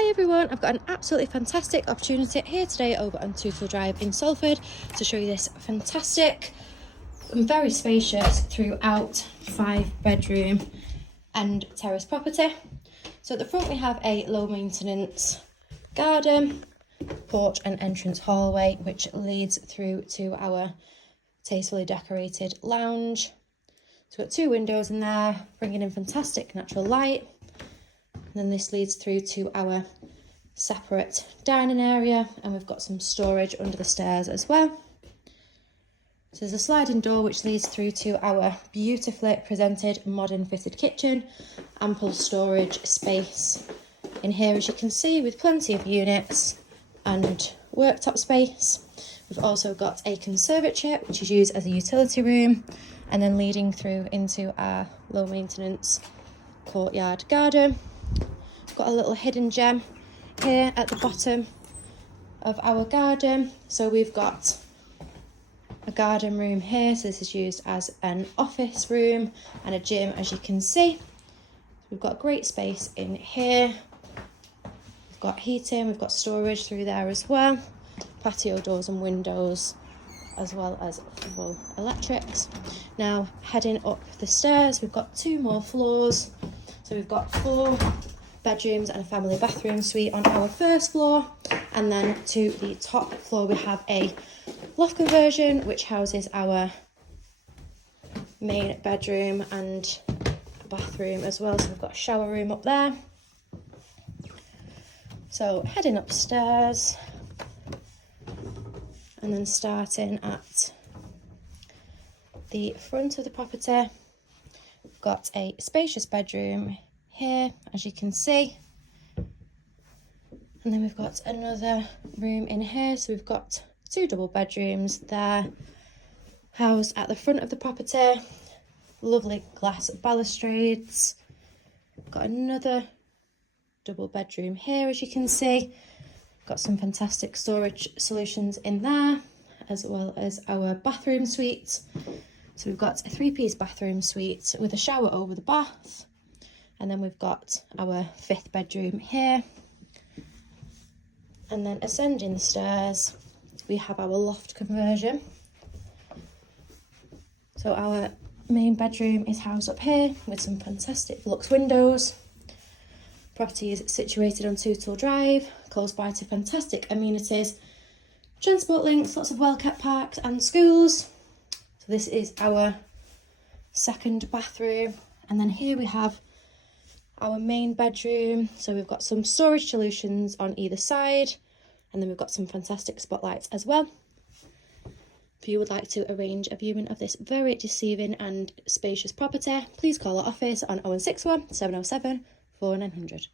Hi everyone, I've got an absolutely fantastic opportunity here today over on Tootle Drive in Salford to show you this fantastic and very spacious throughout 5-bedroom and terrace property. So at the front we have a low maintenance garden, porch and entrance hallway which leads through to our tastefully decorated lounge. So we've got 2 windows in there, bringing in fantastic natural light. And then this leads through to our separate dining area, and we've got some storage under the stairs as well. So there's a sliding door which leads through to our beautifully presented modern fitted kitchen, ample storage space in here as you can see, with plenty of units and worktop space. We've also got a conservatory which is used as a utility room, and then leading through into our low maintenance courtyard garden. Got a little hidden gem here at the bottom of our garden. So we've got a garden room here, so this is used as an office room and a gym, as you can see. We've got great space in here. We've got heating, we've got storage through there as well, patio doors and windows, as well as full electrics. Now heading up the stairs, we've got 2 more floors. So we've got 4 bedrooms and a family bathroom suite on our first floor, and then to the top floor we have a loft conversion which houses our main bedroom and a bathroom as well. So we've got a shower room up there. So heading upstairs and then starting at the front of the property, we've got a spacious bedroom here, as you can see, and then we've got another room in here. So we've got 2 double bedrooms there housed at the front of the property, lovely glass balustrades. Got another double bedroom here, as you can see. Got some fantastic storage solutions in there, as well as our bathroom suite. So we've got a 3-piece bathroom suite with a shower over the bath. And then we've got our 5th bedroom here. And then ascending the stairs, we have our loft conversion. So our main bedroom is housed up here with some fantastic lux windows. Property is situated on Tootle Drive, close by to fantastic amenities, transport links, lots of well-kept parks and schools. So this is our 2nd bathroom. And then here we have our main bedroom. So we've got some storage solutions on either side, and then we've got some fantastic spotlights as well. If you would like to arrange a viewing of this very deceiving and spacious property, please call our office on 0161 707 4900.